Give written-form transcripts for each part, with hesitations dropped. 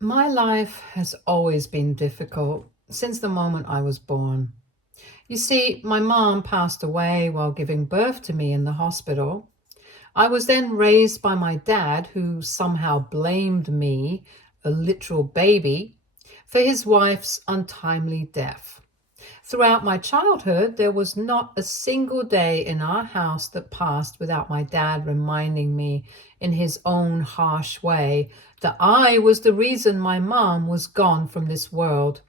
My life has always been difficult since the moment I was born. You see, my mom passed away while giving birth to me in the hospital. I was then raised by my dad, who somehow blamed me, a literal baby, for his wife's untimely death. Throughout my childhood, there was not a single day in our house that passed without my dad reminding me, in his own harsh way, that I was the reason my mom was gone from this world.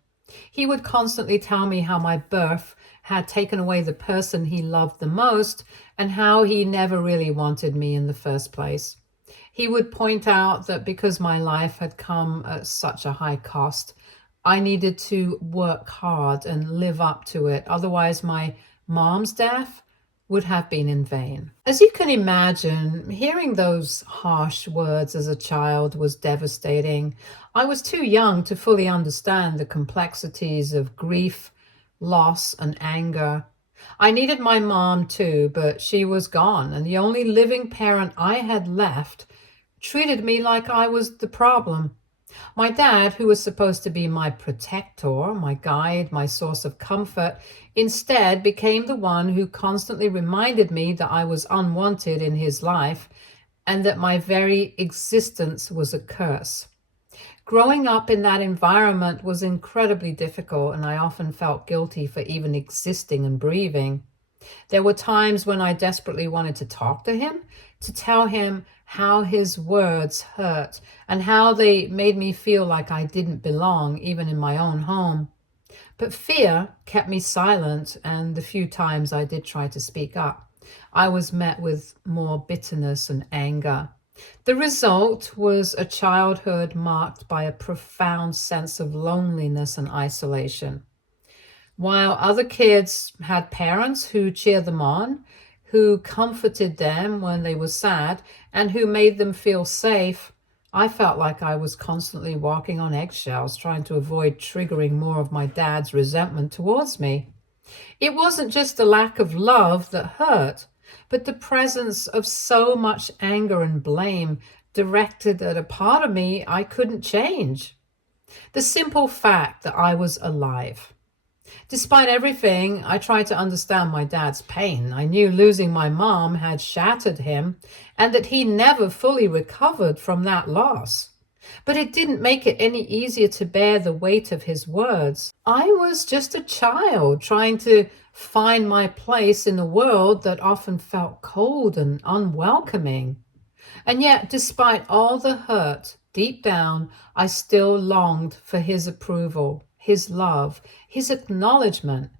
He would constantly tell me how my birth had taken away the person he loved the most and how he never really wanted me in the first place. He would point out that because my life had come at such a high cost, I needed to work hard and live up to it. Otherwise, my mom's death would have been in vain. As you can imagine, hearing those harsh words as a child was devastating. I was too young to fully understand the complexities of grief, loss, and anger. I needed my mom too, but she was gone, and the only living parent I had left treated me like I was the problem. My dad, who was supposed to be my protector, my guide, my source of comfort, instead became the one who constantly reminded me that I was unwanted in his life and that my very existence was a curse. Growing up in that environment was incredibly difficult, and I often felt guilty for even existing and breathing. There were times when I desperately wanted to talk to him, to tell him how his words hurt and how they made me feel like I didn't belong, even in my own home. But fear kept me silent, and the few times I did try to speak up, I was met with more bitterness and anger. The result was a childhood marked by a profound sense of loneliness and isolation. While other kids had parents who cheered them on, who comforted them when they were sad, and who made them feel safe, I felt like I was constantly walking on eggshells, trying to avoid triggering more of my dad's resentment towards me. It wasn't just the lack of love that hurt, but the presence of so much anger and blame directed at a part of me I couldn't change. The simple fact that I was alive. Despite everything, I tried to understand my dad's pain. I knew losing my mom had shattered him and that he never fully recovered from that loss. But it didn't make it any easier to bear the weight of his words. I was just a child trying to find my place in a world that often felt cold and unwelcoming. And yet, despite all the hurt, deep down, I still longed for his approval, his love, his acknowledgement.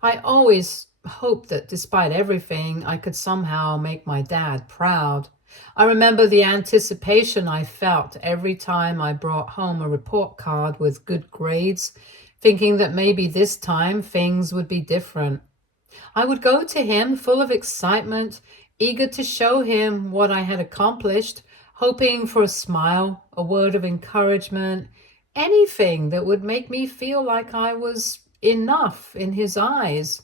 I always hoped that despite everything, I could somehow make my dad proud. I remember the anticipation I felt every time I brought home a report card with good grades, thinking that maybe this time things would be different. I would go to him full of excitement, eager to show him what I had accomplished, hoping for a smile, a word of encouragement, anything that would make me feel like I was enough in his eyes.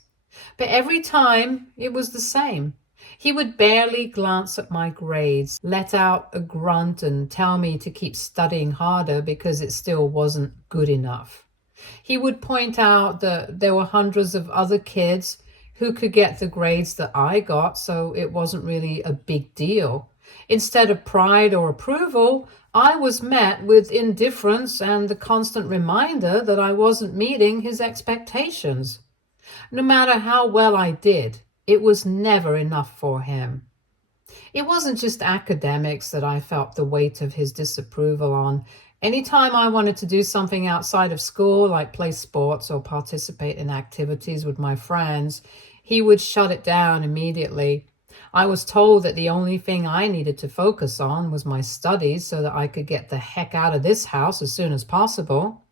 But every time it was the same. He would barely glance at my grades, let out a grunt, and tell me to keep studying harder because it still wasn't good enough. He would point out that there were hundreds of other kids who could get the grades that I got, so it wasn't really a big deal. Instead of pride or approval, I was met with indifference and the constant reminder that I wasn't meeting his expectations. No matter how well I did, it was never enough for him. It wasn't just academics that I felt the weight of his disapproval on. Anytime I wanted to do something outside of school, like play sports or participate in activities with my friends, he would shut it down immediately. I was told that the only thing I needed to focus on was my studies so that I could get the heck out of this house as soon as possible.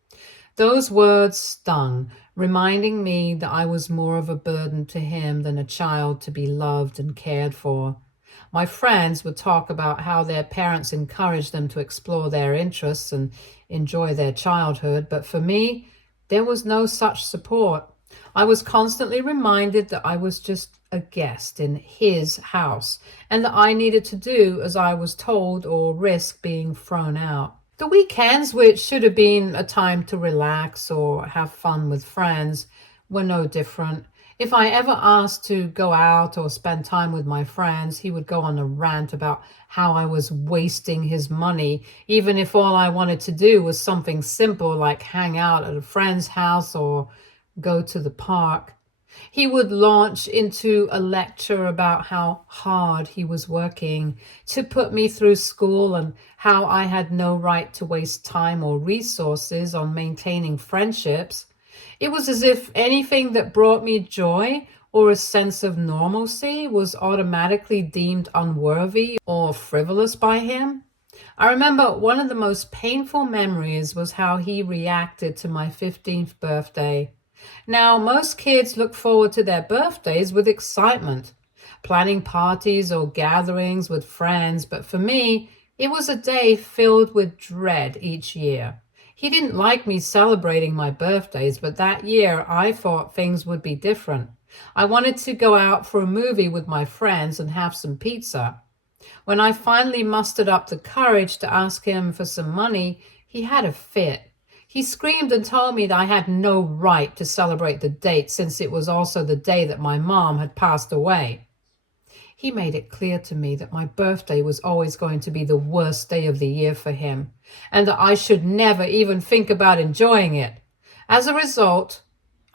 Those words stung, reminding me that I was more of a burden to him than a child to be loved and cared for. My friends would talk about how their parents encouraged them to explore their interests and enjoy their childhood, but for me, there was no such support. I was constantly reminded that I was just a guest in his house and that I needed to do as I was told or risk being thrown out. The weekends, which should have been a time to relax or have fun with friends, were no different. If I ever asked to go out or spend time with my friends, he would go on a rant about how I was wasting his money, even if all I wanted to do was something simple like hang out at a friend's house or go to the park. He would launch into a lecture about how hard he was working to put me through school and how I had no right to waste time or resources on maintaining friendships. It was as if anything that brought me joy or a sense of normalcy was automatically deemed unworthy or frivolous by him. I remember one of the most painful memories was how he reacted to my 15th birthday. Now, most kids look forward to their birthdays with excitement, planning parties or gatherings with friends, but for me, it was a day filled with dread each year. He didn't like me celebrating my birthdays, but that year I thought things would be different. I wanted to go out for a movie with my friends and have some pizza. When I finally mustered up the courage to ask him for some money, he had a fit. He screamed and told me that I had no right to celebrate the date since it was also the day that my mom had passed away. He made it clear to me that my birthday was always going to be the worst day of the year for him, and that I should never even think about enjoying it. As a result,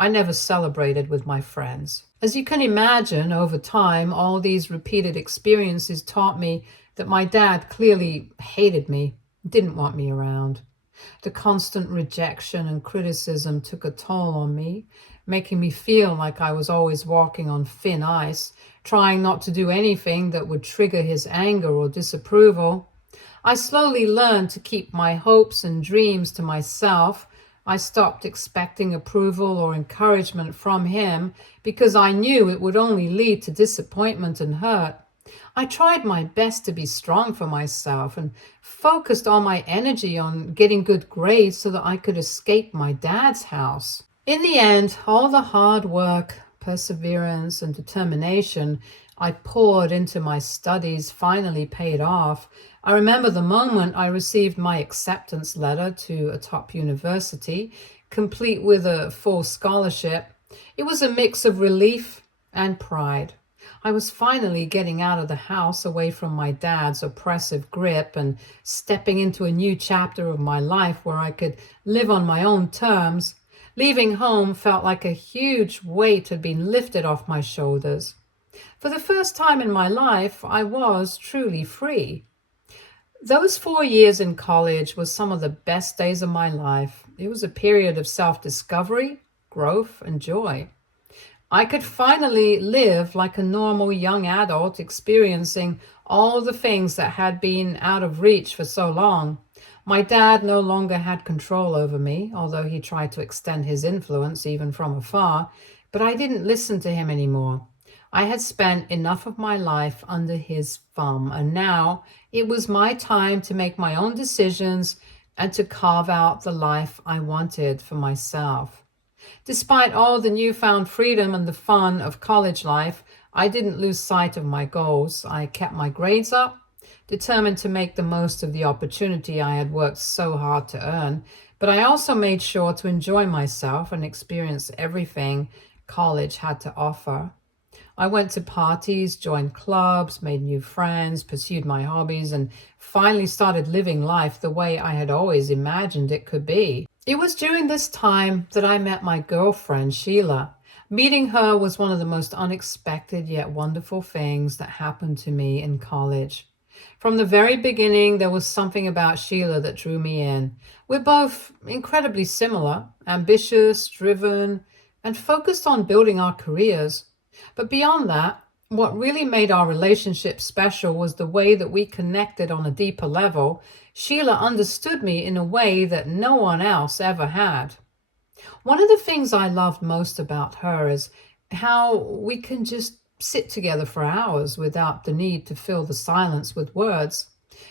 I never celebrated with my friends. As you can imagine, over time, all these repeated experiences taught me that my dad clearly hated me, didn't want me around. The constant rejection and criticism took a toll on me, making me feel like I was always walking on thin ice, trying not to do anything that would trigger his anger or disapproval. I slowly learned to keep my hopes and dreams to myself. I stopped expecting approval or encouragement from him because I knew it would only lead to disappointment and hurt. I tried my best to be strong for myself and focused all my energy on getting good grades so that I could escape my dad's house. In the end, all the hard work, perseverance, and determination I poured into my studies finally paid off. I remember the moment I received my acceptance letter to a top university, complete with a full scholarship. It was a mix of relief and pride. I was finally getting out of the house, away from my dad's oppressive grip, and stepping into a new chapter of my life where I could live on my own terms. Leaving home felt like a huge weight had been lifted off my shoulders. For the first time in my life, I was truly free. Those 4 years in college was some of the best days of my life. It was a period of self-discovery, growth, and joy. I could finally live like a normal young adult, experiencing all the things that had been out of reach for so long. My dad no longer had control over me, although he tried to extend his influence even from afar, but I didn't listen to him anymore. I had spent enough of my life under his thumb, and now it was my time to make my own decisions and to carve out the life I wanted for myself. Despite all the newfound freedom and the fun of college life, I didn't lose sight of my goals. I kept my grades up, determined to make the most of the opportunity I had worked so hard to earn, but I also made sure to enjoy myself and experience everything college had to offer. I went to parties, joined clubs, made new friends, pursued my hobbies, and finally started living life the way I had always imagined it could be. It was during this time that I met my girlfriend, Sheila. Meeting her was one of the most unexpected yet wonderful things that happened to me in college. From the very beginning, there was something about Sheila that drew me in. We're both incredibly similar, ambitious, driven, and focused on building our careers. But beyond that, what really made our relationship special was the way that we connected on a deeper level. Sheila understood me in a way that no one else ever had. One of the things I loved most about her is how we can just sit together for hours without the need to fill the silence with words.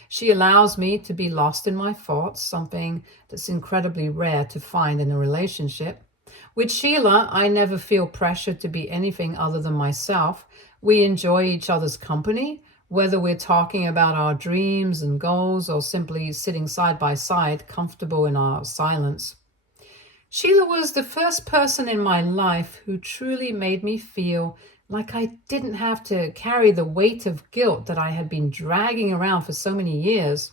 She allows me to be lost in my thoughts, something that's incredibly rare to find in a relationship. With Sheila, I never feel pressured to be anything other than myself. We enjoy each other's company, whether we're talking about our dreams and goals or simply sitting side by side, comfortable in our silence. Sheila was the first person in my life who truly made me feel like I didn't have to carry the weight of guilt that I had been dragging around for so many years.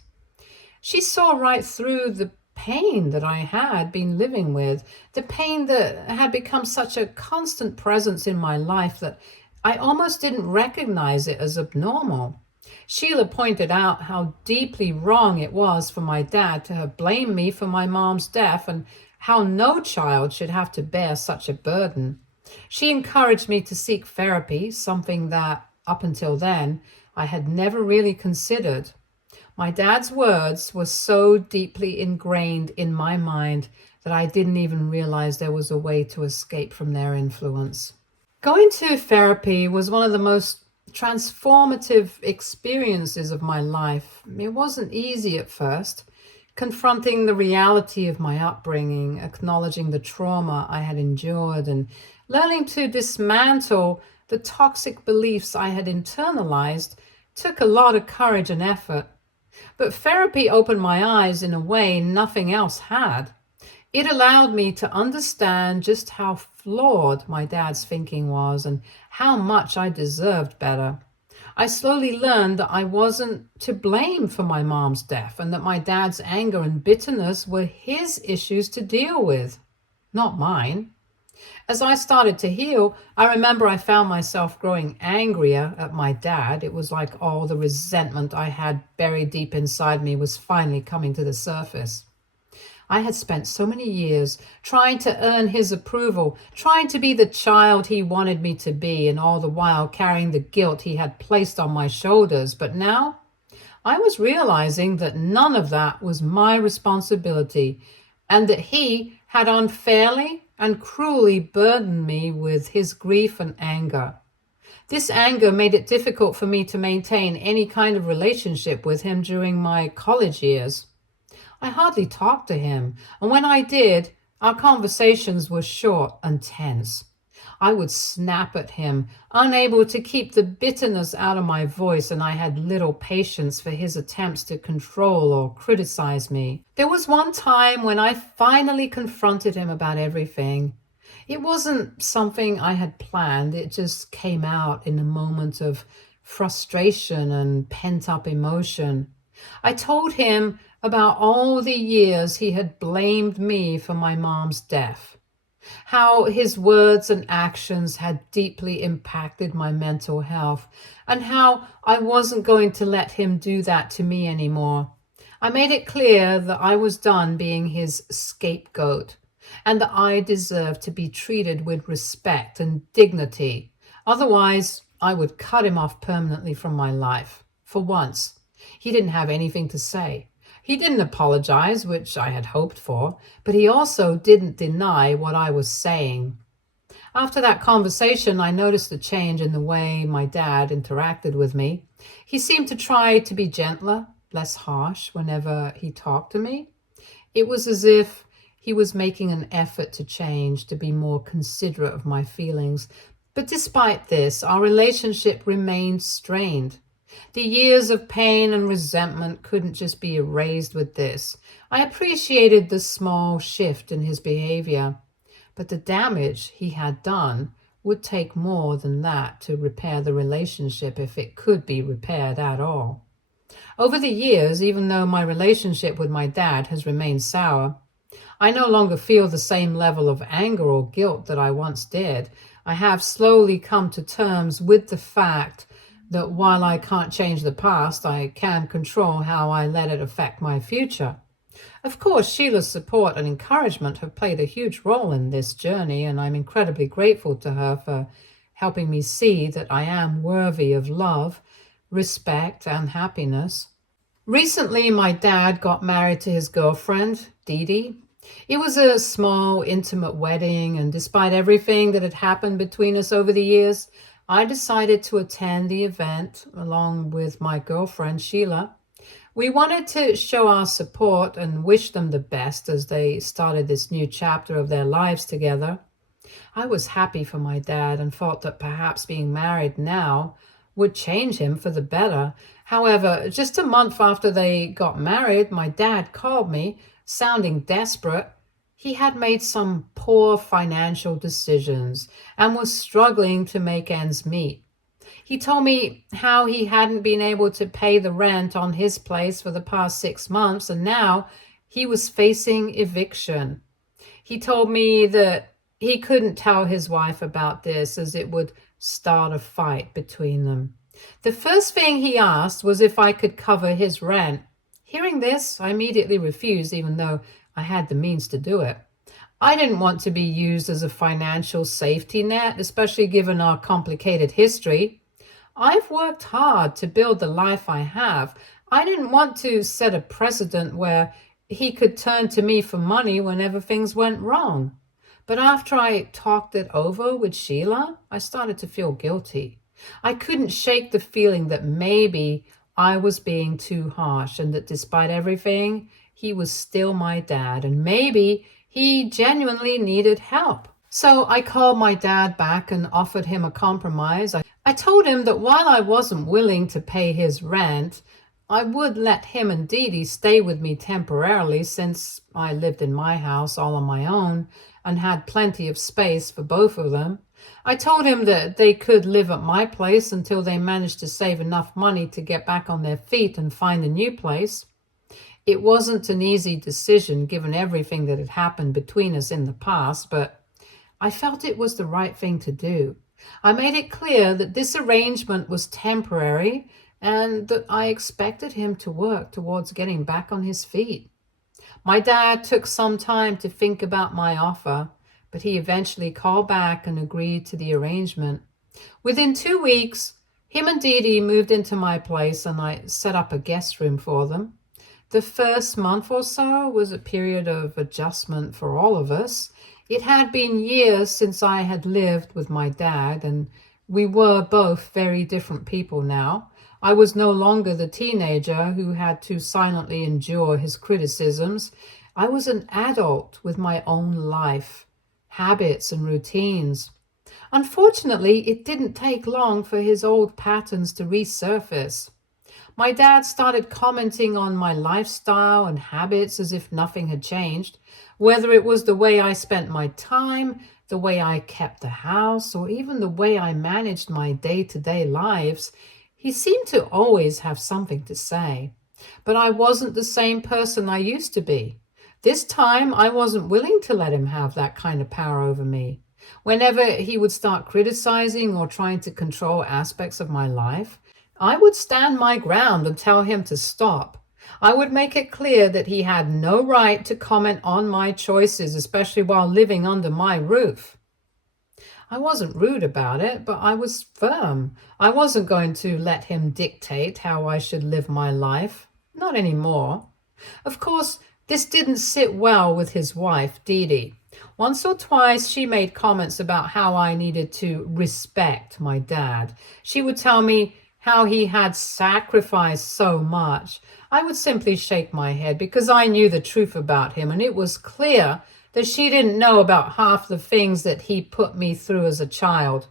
She saw right through the pain that I had been living with, the pain that had become such a constant presence in my life that I almost didn't recognize it as abnormal. Sheila pointed out how deeply wrong it was for my dad to have blamed me for my mom's death and how no child should have to bear such a burden. She encouraged me to seek therapy, something that, up until then, I had never really considered. My dad's words were so deeply ingrained in my mind that I didn't even realize there was a way to escape from their influence. Going to therapy was one of the most transformative experiences of my life. It wasn't easy at first, confronting the reality of my upbringing, acknowledging the trauma I had endured, and learning to dismantle the toxic beliefs I had internalized took a lot of courage and effort. But therapy opened my eyes in a way nothing else had. It allowed me to understand just how flawed my dad's thinking was and how much I deserved better. I slowly learned that I wasn't to blame for my mom's death and that my dad's anger and bitterness were his issues to deal with, not mine. As I started to heal, I remember I found myself growing angrier at my dad. It was like all the resentment I had buried deep inside me was finally coming to the surface. I had spent so many years trying to earn his approval, trying to be the child he wanted me to be, and all the while carrying the guilt he had placed on my shoulders. But now I was realizing that none of that was my responsibility, and that he had unfairly and cruelly burdened me with his grief and anger. This anger made it difficult for me to maintain any kind of relationship with him during my college years. I hardly talked to him, and when I did, our conversations were short and tense. I would snap at him, unable to keep the bitterness out of my voice, and I had little patience for his attempts to control or criticize me. There was one time when I finally confronted him about everything. It wasn't something I had planned, it just came out in a moment of frustration and pent-up emotion. I told him about all the years he had blamed me for my mom's death, how his words and actions had deeply impacted my mental health, and how I wasn't going to let him do that to me anymore. I made it clear that I was done being his scapegoat and that I deserved to be treated with respect and dignity. Otherwise, I would cut him off permanently from my life. For once, he didn't have anything to say. He didn't apologize, which I had hoped for, but he also didn't deny what I was saying. After that conversation, I noticed a change in the way my dad interacted with me. He seemed to try to be gentler, less harsh whenever he talked to me. It was as if he was making an effort to change, to be more considerate of my feelings. But despite this, our relationship remained strained. The years of pain and resentment couldn't just be erased with this. I appreciated the small shift in his behavior, but the damage he had done would take more than that to repair the relationship, if it could be repaired at all. Over the years, even though my relationship with my dad has remained sour, I no longer feel the same level of anger or guilt that I once did. I have slowly come to terms with the fact that while I can't change the past, I can control how I let it affect my future. Of course, Sheila's support and encouragement have played a huge role in this journey, and I'm incredibly grateful to her for helping me see that I am worthy of love, respect, and happiness. Recently, my dad got married to his girlfriend, Dede. It was a small, intimate wedding, and despite everything that had happened between us over the years, I decided to attend the event along with my girlfriend, Sheila. We wanted to show our support and wish them the best as they started this new chapter of their lives together. I was happy for my dad and thought that perhaps being married now would change him for the better. However, just a month after they got married, my dad called me, sounding desperate. He had made some poor financial decisions and was struggling to make ends meet. He told me how he hadn't been able to pay the rent on his place for the past 6 months, and now he was facing eviction. He told me that he couldn't tell his wife about this as it would start a fight between them. The first thing he asked was if I could cover his rent. Hearing this, I immediately refused, even though I had the means to do it. I didn't want to be used as a financial safety net, especially given our complicated history. I've worked hard to build the life I have. I didn't want to set a precedent where he could turn to me for money whenever things went wrong. But after I talked it over with Sheila, I started to feel guilty. I couldn't shake the feeling that maybe I was being too harsh and that despite everything, he was still my dad and maybe he genuinely needed help. So I called my dad back and offered him a compromise. I told him that while I wasn't willing to pay his rent, I would let him and Dede stay with me temporarily since I lived in my house all on my own and had plenty of space for both of them. I told him that they could live at my place until they managed to save enough money to get back on their feet and find a new place. It wasn't an easy decision given everything that had happened between us in the past, but I felt it was the right thing to do. I made it clear that this arrangement was temporary and that I expected him to work towards getting back on his feet. My dad took some time to think about my offer, but he eventually called back and agreed to the arrangement. Within 2 weeks, him and Dede moved into my place and I set up a guest room for them. The first month or so was a period of adjustment for all of us. It had been years since I had lived with my dad, and we were both very different people now. I was no longer the teenager who had to silently endure his criticisms. I was an adult with my own life, habits, and routines. Unfortunately, it didn't take long for his old patterns to resurface. My dad started commenting on my lifestyle and habits as if nothing had changed, whether it was the way I spent my time, the way I kept the house, or even the way I managed my day-to-day lives. He seemed to always have something to say. But I wasn't the same person I used to be. This time, I wasn't willing to let him have that kind of power over me. Whenever he would start criticizing or trying to control aspects of my life, I would stand my ground and tell him to stop. I would make it clear that he had no right to comment on my choices, especially while living under my roof. I wasn't rude about it, but I was firm. I wasn't going to let him dictate how I should live my life. Not anymore. Of course, this didn't sit well with his wife, Dede. Once or twice, she made comments about how I needed to respect my dad. She would tell me how he had sacrificed so much. I would simply shake my head because I knew the truth about him, and it was clear that she didn't know about half the things that he put me through as a child.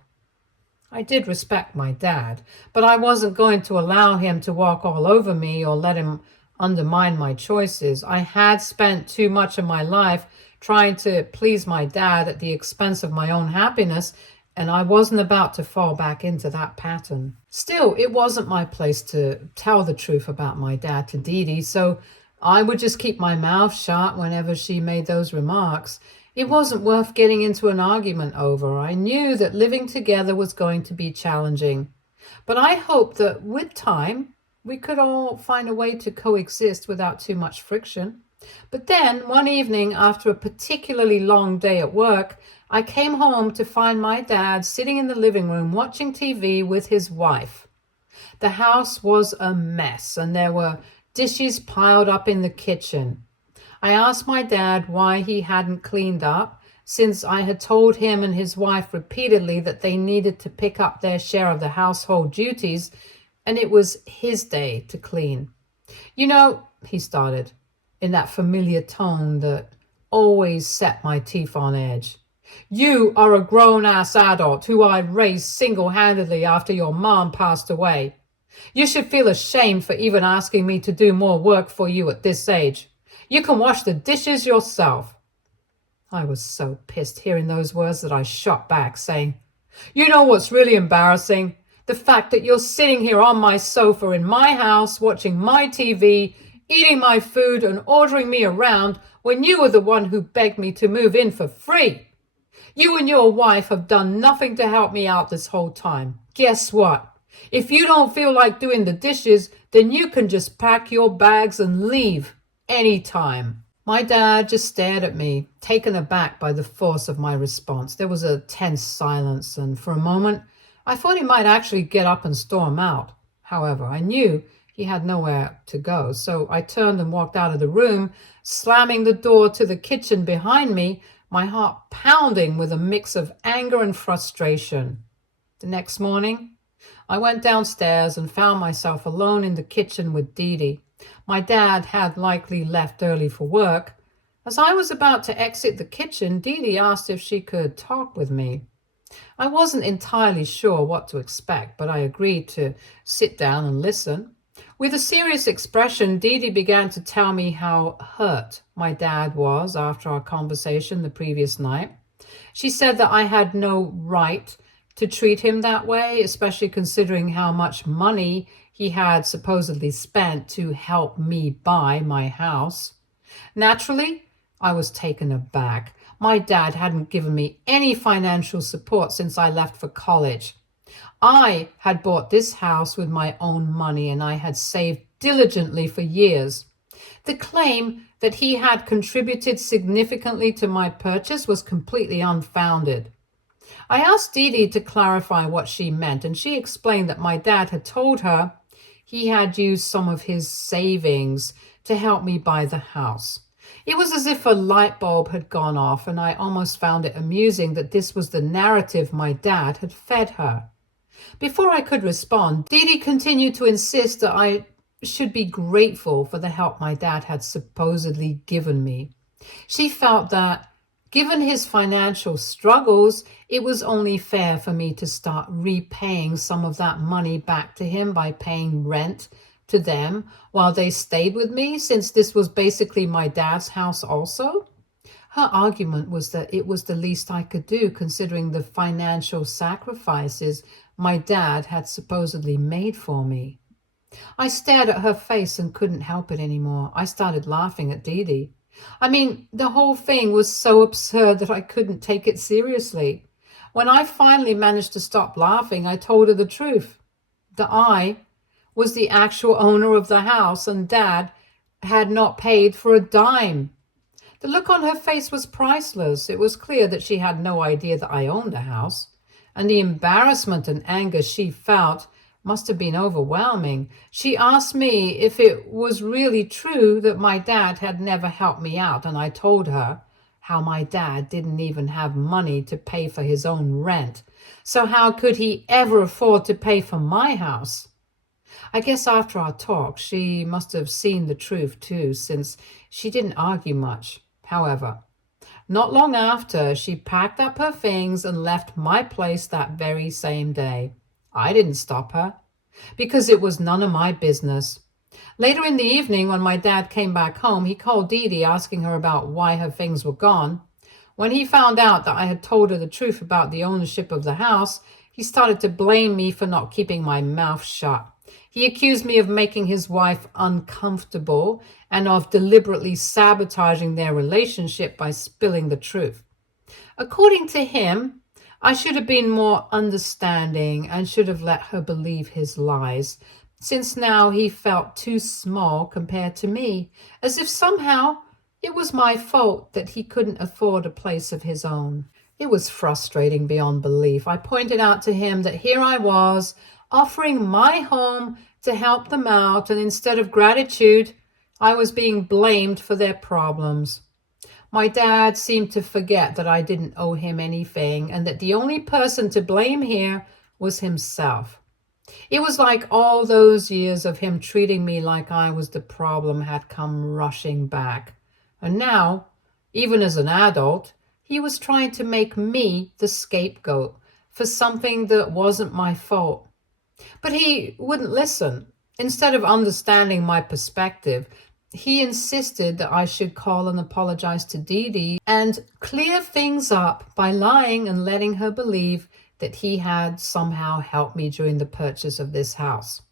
I did respect my dad, but I wasn't going to allow him to walk all over me or let him undermine my choices. I had spent too much of my life trying to please my dad at the expense of my own happiness, and I wasn't about to fall back into that pattern. Still, it wasn't my place to tell the truth about my dad to Dede, so I would just keep my mouth shut whenever she made those remarks. It wasn't worth getting into an argument over. I knew that living together was going to be challenging, but I hoped that with time, we could all find a way to coexist without too much friction. But then, one evening, after a particularly long day at work, I came home to find my dad sitting in the living room watching TV with his wife. The house was a mess, and there were dishes piled up in the kitchen. I asked my dad why he hadn't cleaned up, since I had told him and his wife repeatedly that they needed to pick up their share of the household duties, and it was his day to clean. You know, he started, in that familiar tone that always set my teeth on edge. You are a grown-ass adult who I raised single-handedly after your mom passed away. You should feel ashamed for even asking me to do more work for you at this age. You can wash the dishes yourself." I was so pissed hearing those words that I shot back, saying, "You know what's really embarrassing? The fact that you're sitting here on my sofa in my house, watching my TV, eating my food, and ordering me around when you were the one who begged me to move in for free. You and your wife have done nothing to help me out this whole time. Guess what? If you don't feel like doing the dishes, then you can just pack your bags and leave anytime." My dad just stared at me, taken aback by the force of my response. There was a tense silence, and for a moment, I thought he might actually get up and storm out. However, I knew he had nowhere to go, so I turned and walked out of the room, slamming the door to the kitchen behind me, my heart pounding with a mix of anger and frustration. The next morning, I went downstairs and found myself alone in the kitchen with Dede. My dad had likely left early for work. As I was about to exit the kitchen, Dede asked if she could talk with me. I wasn't entirely sure what to expect, but I agreed to sit down and listen. With a serious expression, Dede began to tell me how hurt my dad was after our conversation the previous night. She said that I had no right to treat him that way, especially considering how much money he had supposedly spent to help me buy my house. Naturally, I was taken aback. My dad hadn't given me any financial support since I left for college. I had bought this house with my own money, and I had saved diligently for years. The claim that he had contributed significantly to my purchase was completely unfounded. I asked Dede to clarify what she meant, and she explained that my dad had told her he had used some of his savings to help me buy the house. It was as if a light bulb had gone off, and I almost found it amusing that this was the narrative my dad had fed her. Before I could respond, Dede continued to insist that I should be grateful for the help my dad had supposedly given me. She felt that, given his financial struggles, it was only fair for me to start repaying some of that money back to him by paying rent to them while they stayed with me, since this was basically my dad's house also. Her argument was that it was the least I could do, considering the financial sacrifices my dad had supposedly made for me. I stared at her face and couldn't help it anymore. I started laughing at Dede. I mean, the whole thing was so absurd that I couldn't take it seriously. When I finally managed to stop laughing, I told her the truth. That I was the actual owner of the house, and Dad had not paid for a dime. The look on her face was priceless. It was clear that she had no idea that I owned the house, and the embarrassment and anger she felt must have been overwhelming. She asked me if it was really true that my dad had never helped me out, and I told her how my dad didn't even have money to pay for his own rent. So how could he ever afford to pay for my house? I guess after our talk, she must have seen the truth too, since she didn't argue much. However, not long after, she packed up her things and left my place that very same day. I didn't stop her, because it was none of my business. Later in the evening, when my dad came back home, he called Dede, asking her about why her things were gone. When he found out that I had told her the truth about the ownership of the house, he started to blame me for not keeping my mouth shut. He accused me of making his wife uncomfortable and of deliberately sabotaging their relationship by spilling the truth. According to him, I should have been more understanding and should have let her believe his lies, since now he felt too small compared to me, as if somehow it was my fault that he couldn't afford a place of his own. It was frustrating beyond belief. I pointed out to him that here I was, offering my home to help them out, and instead of gratitude, I was being blamed for their problems. My dad seemed to forget that I didn't owe him anything, and that the only person to blame here was himself. It was like all those years of him treating me like I was the problem had come rushing back. And now, even as an adult, He was trying to make me the scapegoat for something that wasn't my fault. But he wouldn't listen. Instead of understanding my perspective, he insisted that I should call and apologize to Dede and clear things up by lying and letting her believe that he had somehow helped me during the purchase of this house.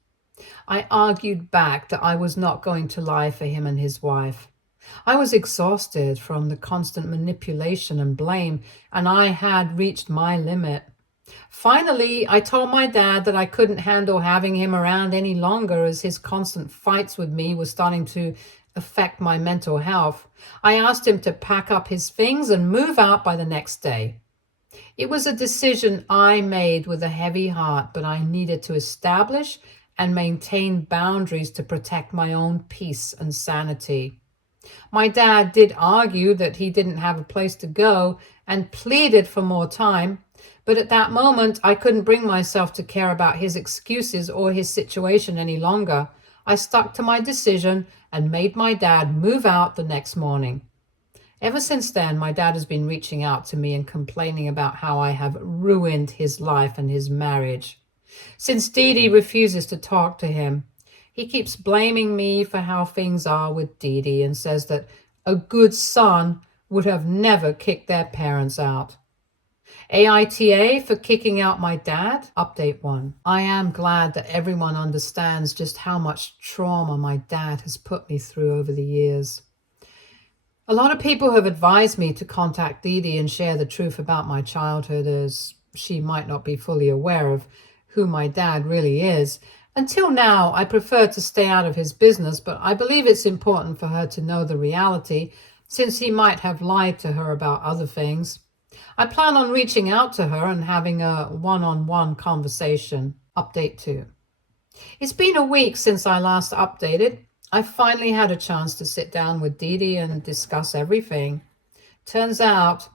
I argued back that I was not going to lie for him and his wife. I was exhausted from the constant manipulation and blame, and I had reached my limit. Finally, I told my dad that I couldn't handle having him around any longer, as his constant fights with me were starting to affect my mental health. I asked him to pack up his things and move out by the next day. It was a decision I made with a heavy heart, but I needed to establish and maintain boundaries to protect my own peace and sanity. My dad did argue that he didn't have a place to go and pleaded for more time, but at that moment I couldn't bring myself to care about his excuses or his situation any longer. I stuck to my decision and made my dad move out the next morning. Ever since then, my dad has been reaching out to me and complaining about how I have ruined his life and his marriage. Since Dede refuses to talk to him, he keeps blaming me for how things are with Dede and says that a good son would have never kicked their parents out. AITA for kicking out my dad? Update 1. I am glad that everyone understands just how much trauma my dad has put me through over the years. A lot of people have advised me to contact Dede and share the truth about my childhood, as she might not be fully aware of who my dad really is. Until now, I prefer to stay out of his business, but I believe it's important for her to know the reality, since he might have lied to her about other things. I plan on reaching out to her and having a one-on-one conversation. Update 2. It's been a week since I last updated. I finally had a chance to sit down with Dede and discuss everything. Turns out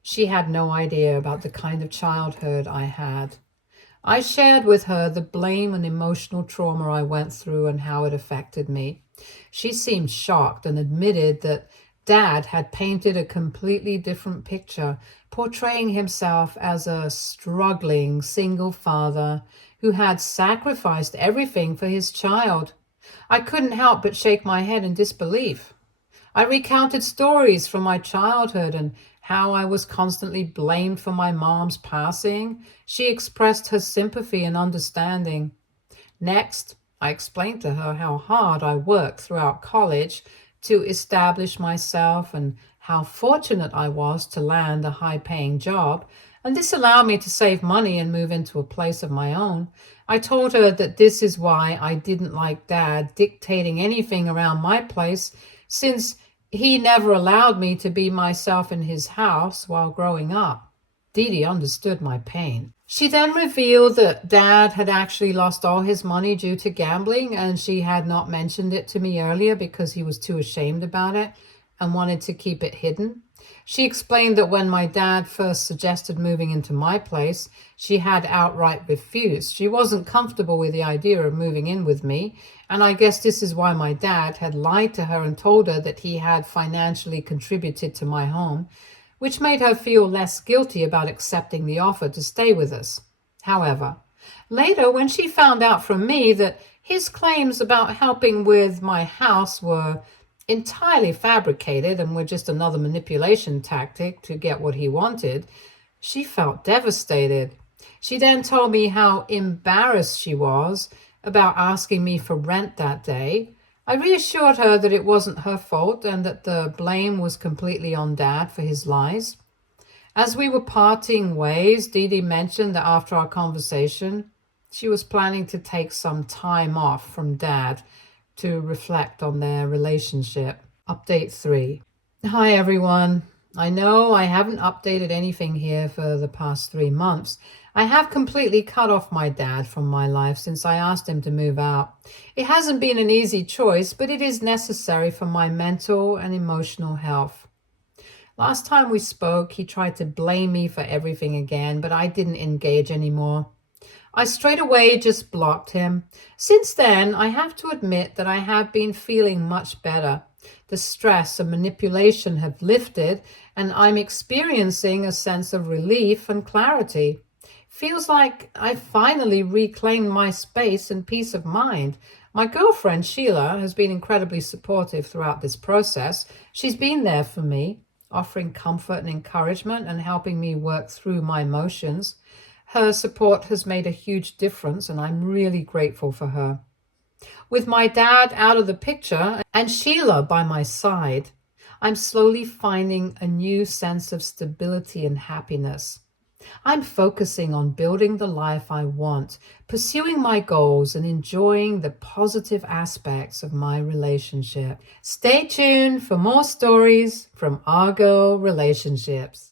she had no idea about the kind of childhood I had. I shared with her the blame and emotional trauma I went through and how it affected me. She seemed shocked and admitted that Dad had painted a completely different picture, portraying himself as a struggling single father who had sacrificed everything for his child. I couldn't help but shake my head in disbelief. I recounted stories from my childhood and how I was constantly blamed for my mom's passing. She expressed her sympathy and understanding. Next, I explained to her how hard I worked throughout college to establish myself and how fortunate I was to land a high-paying job, and this allowed me to save money and move into a place of my own. I told her that this is why I didn't like Dad dictating anything around my place, since he never allowed me to be myself in his house while growing up. Dede understood my pain. She then revealed that Dad had actually lost all his money due to gambling, and she had not mentioned it to me earlier because he was too ashamed about it and wanted to keep it hidden. She explained that when my dad first suggested moving into my place, she had outright refused. She wasn't comfortable with the idea of moving in with me, and I guess this is why my dad had lied to her and told her that he had financially contributed to my home, which made her feel less guilty about accepting the offer to stay with us. However, later when she found out from me that his claims about helping with my house were entirely fabricated and were just another manipulation tactic to get what he wanted, she felt devastated. She then told me how embarrassed she was about asking me for rent that day. I reassured her that it wasn't her fault and that the blame was completely on Dad for his lies. As we were parting ways, Dede mentioned that after our conversation, she was planning to take some time off from Dad to reflect on their relationship. Update 3. Hi everyone. I know I haven't updated anything here for the past 3 months. I have completely cut off my dad from my life since I asked him to move out. It hasn't been an easy choice, but it is necessary for my mental and emotional health. Last time we spoke, he tried to blame me for everything again, but I didn't engage anymore. I straight away just blocked him. Since then, I have to admit that I have been feeling much better. The stress and manipulation have lifted, and I'm experiencing a sense of relief and clarity. Feels like I finally reclaimed my space and peace of mind. My girlfriend Sheila has been incredibly supportive throughout this process. She's been there for me, offering comfort and encouragement and helping me work through my emotions. Her support has made a huge difference, and I'm really grateful for her. With my dad out of the picture and Sheila by my side, I'm slowly finding a new sense of stability and happiness. I'm focusing on building the life I want, pursuing my goals, and enjoying the positive aspects of my relationship. Stay tuned for more stories from Our Girl Relationships.